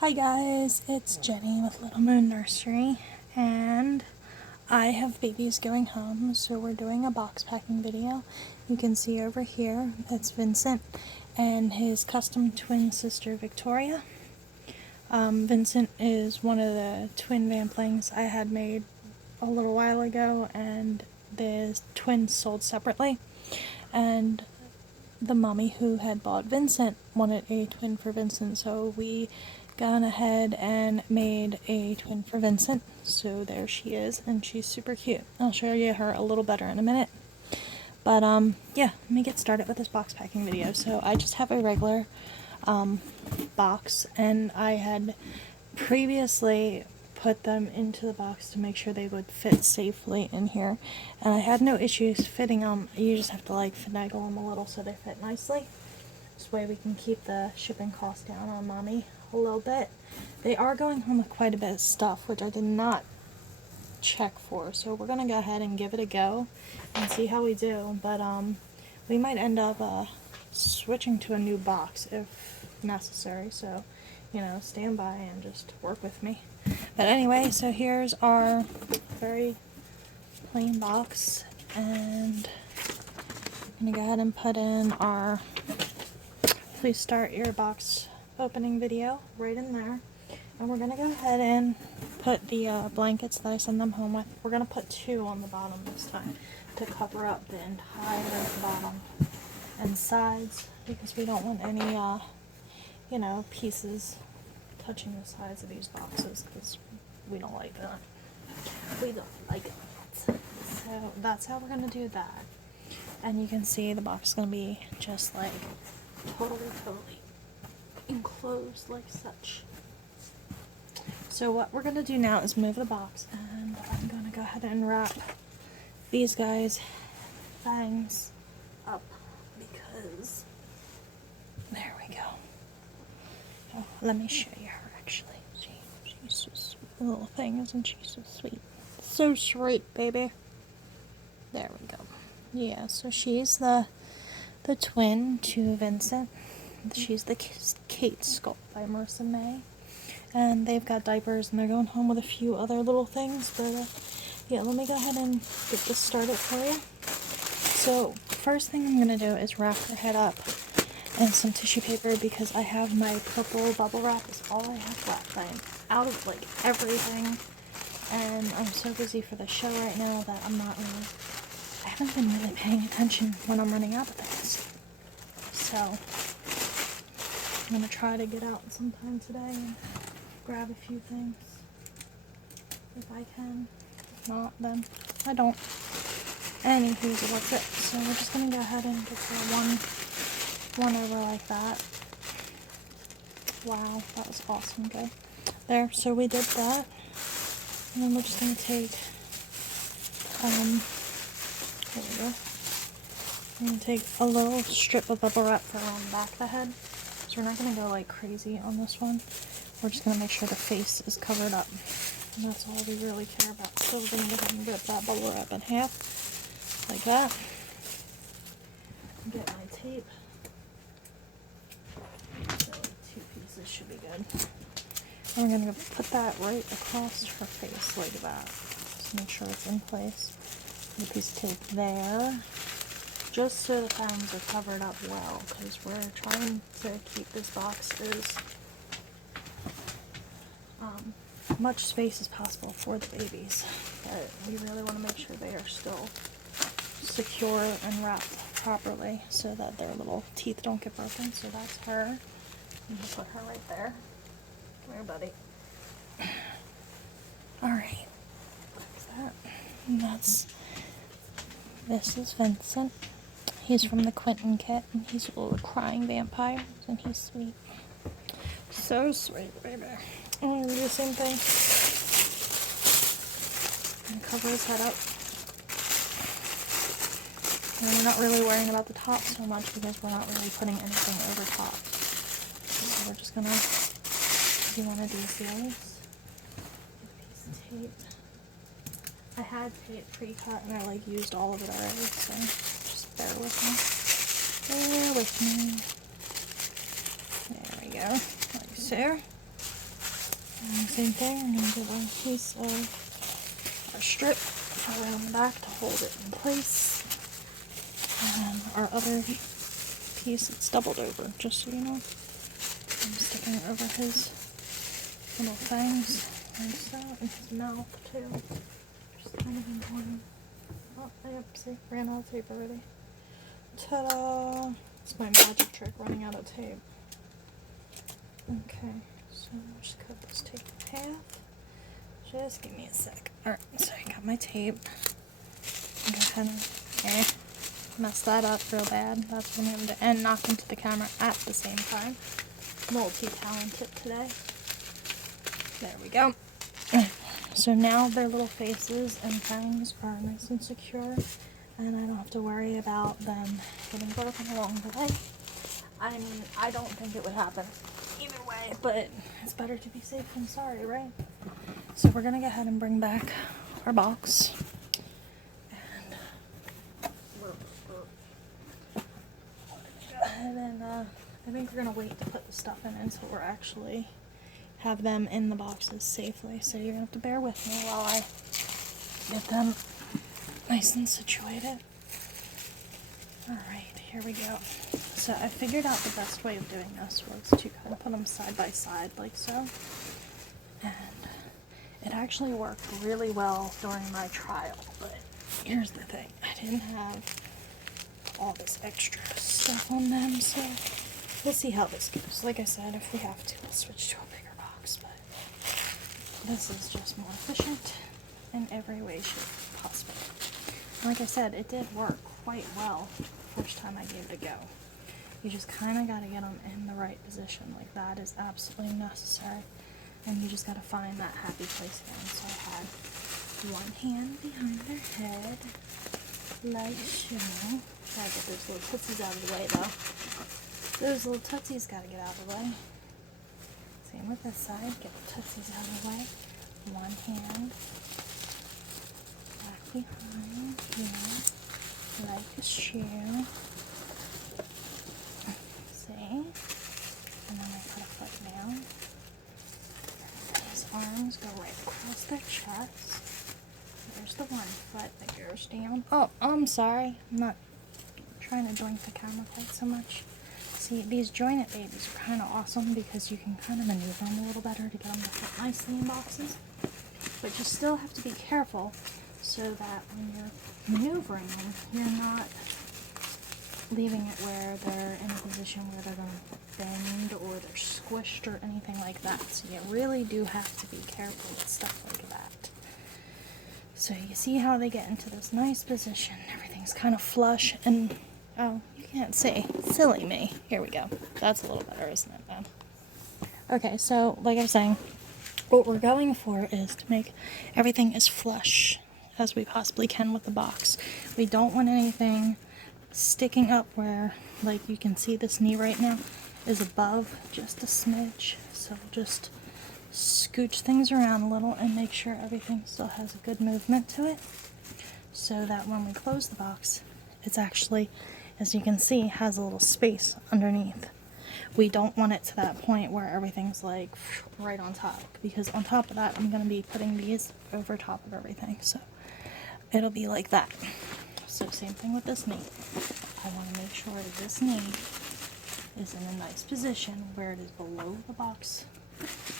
Hi guys, it's Jenny with Little Moon Nursery, and I have babies going home, so we're doing a box packing video. You can see over here, it's Vincent and his custom twin sister Victoria. Vincent is one of the twin vamplings I had made a little while ago, and the twins sold separately, and the mommy who had bought Vincent wanted a twin for Vincent, so we gone ahead and made a twin for Vincent. So there she is, and she's super cute. I'll show you her a little better in a minute. But yeah, let me get started with this box packing video. So I just have a regular box, and I had previously put them into the box to make sure they would fit safely in here, and I had no issues fitting them. You just have to like finagle them a little so they fit nicely. This way we can keep the shipping cost down on mommy a little bit. They are going home with quite a bit of stuff, which I did not check for, so we're gonna go ahead and give it a go and see how we do. But we might end up switching to a new box if necessary, so you know, stand by and just work with me. But anyway, so here's our very plain box, and I'm gonna go ahead and put in our please start your box opening video right in there, and we're gonna go ahead and put the blankets that I send them home with. We're gonna put 2 on the bottom this time to cover up the entire bottom and sides, because we don't want any you know, pieces touching the sides of these boxes, because we don't like that. We don't like it. So that's how we're gonna do that. And you can see the box is gonna be just like totally enclosed like such. So what we're gonna do now is move the box, and I'm gonna go ahead and wrap these guys' fangs up, because there we go. Oh, let me show you her actually. She's so sweet. Little thing, isn't she so sweet? So sweet, baby. There we go. Yeah, so she's the twin to Vincent. She's the Kate Sculpt by Marissa May. And they've got diapers, and they're going home with a few other little things. But yeah, let me go ahead and get this started for you. So first thing I'm going to do is wrap her head up and some tissue paper, because I have my purple bubble wrap is all I have left. I'm out of like everything, and I'm so busy for the show right now that I haven't been really paying attention when I'm running out of things. So I'm gonna try to get out sometime today and grab a few things if I can. If not, then I don't. Anywho's, what's it? So we're just gonna go ahead and get the one over like that. Wow, that was awesome. Good. There, so we did that. And then we're just gonna take there we go. I'm gonna take a little strip of bubble wrap for on the back of the head. So we're not gonna go like crazy on this one. We're just gonna make sure the face is covered up. And that's all we really care about. So we're gonna go ahead and rip that bubble wrap in half. Like that. Get my tape. So 2 pieces should be good. And we're gonna put that right across her face like that. Just make sure it's in place. Put a piece of tape there, just so the fangs are covered up well, because we're trying to keep this box as much space as possible for the babies, but we really want to make sure they are still secure and wrapped properly so that their little teeth don't get broken. So that's her. I'm gonna put her right there. Come here, buddy. Alright, that's that. And this is Vincent. He's from the Quinton kit, and he's a little crying vampire, and he's sweet. So sweet, baby. I'm gonna do the same thing. I'm gonna cover his head up. And we're not really worrying about the top so much, because we're not really putting anything over top. So we're just gonna do one of these deals. A piece of tape. I had tape pre-cut, and I like used all of it already, so just bear with me. Bear with me. There we go. Like so. And same thing, I'm going to get a piece of our strip, throw it on the back to hold it in place. And our other piece, it's doubled over, just so you know. I'm sticking it over his little fangs like so, and his mouth too. Just kind of important. Oh, yep, see, ran out of tape already. Ta-da! It's my magic trick, running out of tape. Okay, so I'll just cut this tape in half. Just give me a sec. Alright, so I got my tape. I'm gonna kind of mess that up real bad. That's what I'm going to do. And knock into the camera at the same time. Multi-talented today. There we go. So now their little faces and fangs are nice and secure, and I don't have to worry about them getting broken along the way. I mean, I don't think it would happen either way, but it's better to be safe than sorry, right? So we're going to go ahead and bring back our box. And then I think we're going to wait to put the stuff in until we're actually have them in the boxes safely. So you're going to have to bear with me while I get them nice and situated. Alright, here we go. So I figured out the best way of doing this was to kind of put them side by side like so. And it actually worked really well during my trial, but here's the thing. I didn't have all this extra stuff on them, so we'll see how this goes. Like I said, if we have to, we'll switch to a bigger box, but this is just more efficient in every way, shape possible. Like I said, it did work quite well the first time I gave it a go. You just kind of got to get them in the right position. Like, that is absolutely necessary, and you just got to find that happy place again. So I had one hand behind their head, like so. Gotta get those little tootsies out of the way, though. Those little tootsies gotta get out of the way. Same with this side. Get the tootsies out of the way. One hand back behind here, like a shoe. See? And then I put a foot down. His arms go right across their chest. There's the one foot that goes down. Oh, I'm sorry. I'm not trying to joint the camera quite so much. See, these jointed babies are kind of awesome because you can kind of maneuver them a little better to get them to fit nicely in boxes. But you still have to be careful so that when you're maneuvering them, you're not leaving it where they're in a position where they're going to bend or they're squished or anything like that. So you really do have to be careful with stuff like that. So you see how they get into this nice position. Everything's kind of flush and, oh, you can't see. Silly me. Here we go. That's a little better, isn't it, then? Okay, so like I was saying, what we're going for is to make everything as flush as we possibly can with the box. We don't want anything sticking up where, like you can see this knee right now is above just a smidge. So just scooch things around a little and make sure everything still has a good movement to it, so that when we close the box, it's actually, as you can see, has a little space underneath. We don't want it to that point where everything's like right on top, because on top of that I'm going to be putting these over top of everything, so it'll be like that. So same thing with this knee. I want to make sure this knee is in a nice position where it is below the box,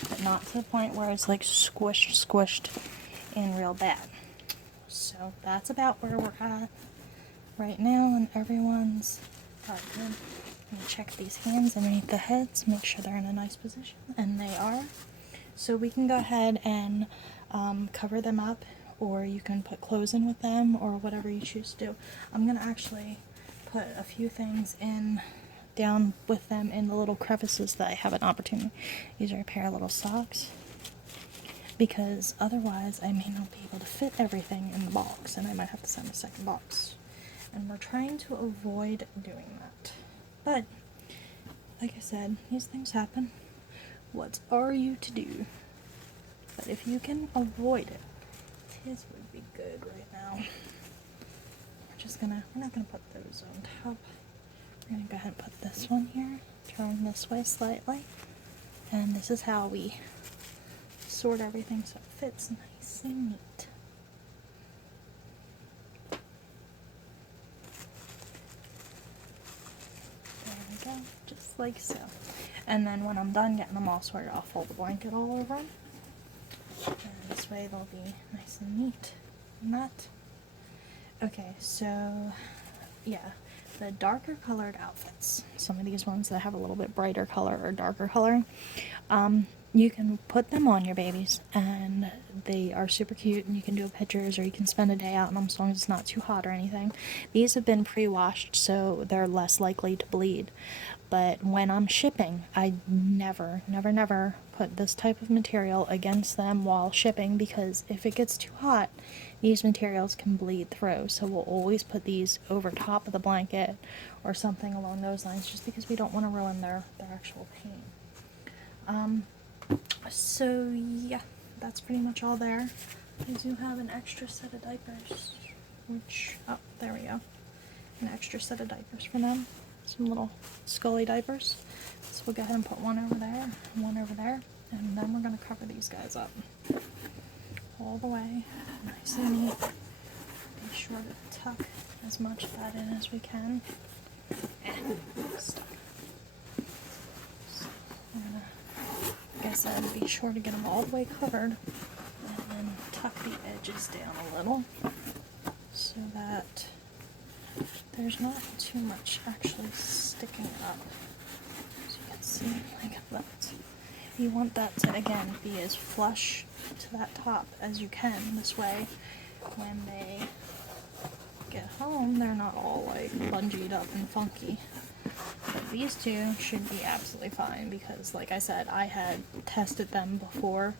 but not to the point where it's like squished in real bad. So that's about where we're at right now, and everyone's good. I'm going to check these hands underneath the heads, make sure they're in a nice position, and they are. So we can go ahead and cover them up, or you can put clothes in with them, or whatever you choose to do. I'm going to actually put a few things in down with them in the little crevices that I have an opportunity. These are a pair of little socks, because otherwise I may not be able to fit everything in the box, and I might have to send a second box. And we're trying to avoid doing that. But, like I said, these things happen. What are you to do? But if you can avoid it, this would be good right now. We're not gonna put those on top. We're going to go ahead and put this one here, turn this way slightly, and this is how we sort everything so it fits nice and neat. There we go, just like so. And then when I'm done getting them all sorted, I'll fold the blanket all over them. And this way they'll be nice and neat and that. Okay, so yeah, the darker colored outfits, some of these ones that have a little bit brighter color or darker coloring, you can put them on your babies and they are super cute, and you can do pictures or you can spend a day out in them as long as it's not too hot or anything. These have been pre-washed so they're less likely to bleed. But when I'm shipping, I never put this type of material against them while shipping, because if it gets too hot, these materials can bleed through. So we'll always put these over top of the blanket or something along those lines, just because we don't want to ruin their actual pain. So yeah, that's pretty much all there. I do have an extra set of diapers, which, oh, there we go. An extra set of diapers for them. Some little Scully diapers. So we'll go ahead and put one over there, and one over there, and then we're going to cover these guys up all the way, nice and neat. Be sure to tuck as much of that in as we can. And stuck. So we're going to, like I said, be sure to get them all the way covered, and then tuck the edges down a little so that there's not too much actually sticking up. As you can see, like that. You want that to, again, be as flush to that top as you can. This way, when they get home, they're not all like bungeed up and funky. But these two should be absolutely fine because, like I said, I had tested them before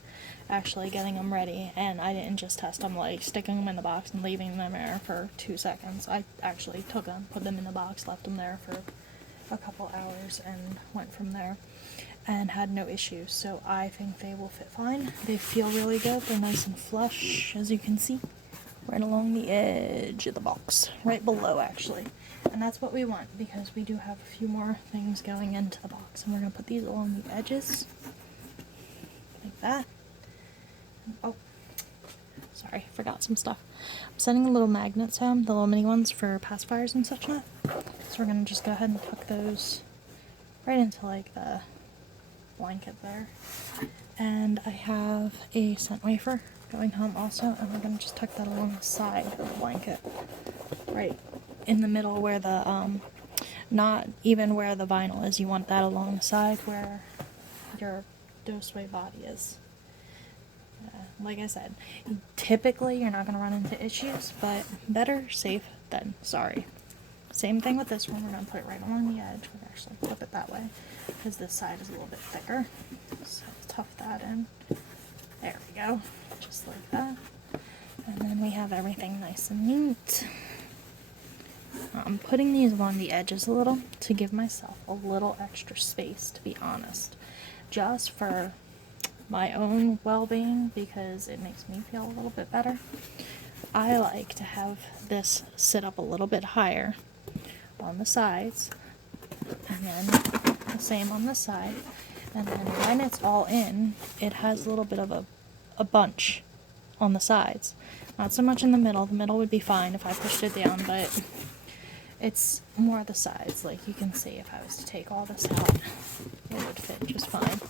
actually getting them ready, and I didn't just test them like sticking them in the box and leaving them there for 2 seconds. I actually took them, put them in the box, left them there for a couple hours, and went from there, and had no issues. So I think they will fit fine. They feel really good. They're nice and flush, as you can see, right along the edge of the box, right below actually. And that's what we want, because we do have a few more things going into the box, and we're going to put these along the edges like that. Oh, sorry, forgot some stuff. I'm sending a little magnets home, the little mini ones for pacifiers and such not. So we're going to just go ahead and tuck those right into like the blanket there. And I have a scent wafer going home also, and we're going to just tuck that along the side of the blanket, right in the middle where the, not even where the vinyl is. You want that along the side where your doseway body is. Like I said, typically you're not going to run into issues, but better safe than sorry. Same thing with this one. We're going to put it right along the edge. We're going to actually flip it that way because this side is a little bit thicker. So tuck that in. There we go. Just like that. And then we have everything nice and neat. I'm putting these along the edges a little to give myself a little extra space, to be honest. Just for my own well-being, because it makes me feel a little bit better. I like to have this sit up a little bit higher on the sides, and then the same on the side, and then when it's all in, it has a little bit of a bunch on the sides. Not so much in the middle. The middle would be fine if I pushed it down, but it's more the sides. Like you can see, if I was to take all this out, it would fit just fine.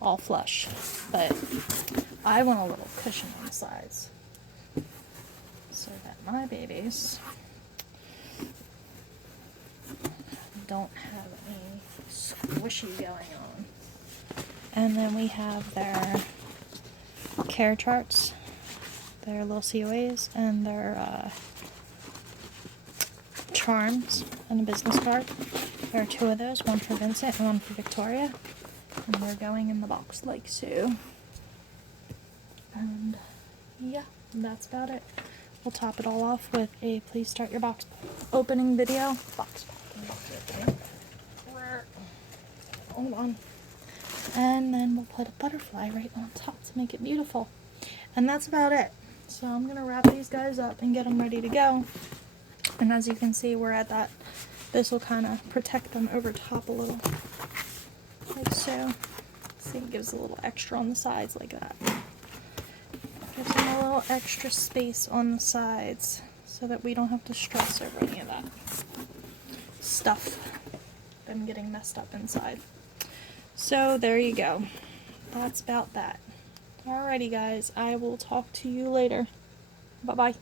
All flush, but I want a little cushion on the sides so that my babies don't have any squishy going on. And then we have their care charts, their little COAs, and their charms, and a business card. There are 2 of those, one for Vincent and one for Victoria. And they're going in the box like so. And yeah, that's about it. We'll top it all off with a please start your box opening video. Box packing. Hold on. And then we'll put a butterfly right on top to make it beautiful. And that's about it. So I'm going to wrap these guys up and get them ready to go. And as you can see, we're at that. This will kind of protect them over top a little. Like so. See, it gives a little extra on the sides like that. Gives them a little extra space on the sides so that we don't have to stress over any of that stuff, them getting messed up inside. So there you go. That's about that. Alrighty guys, I will talk to you later. Bye-bye.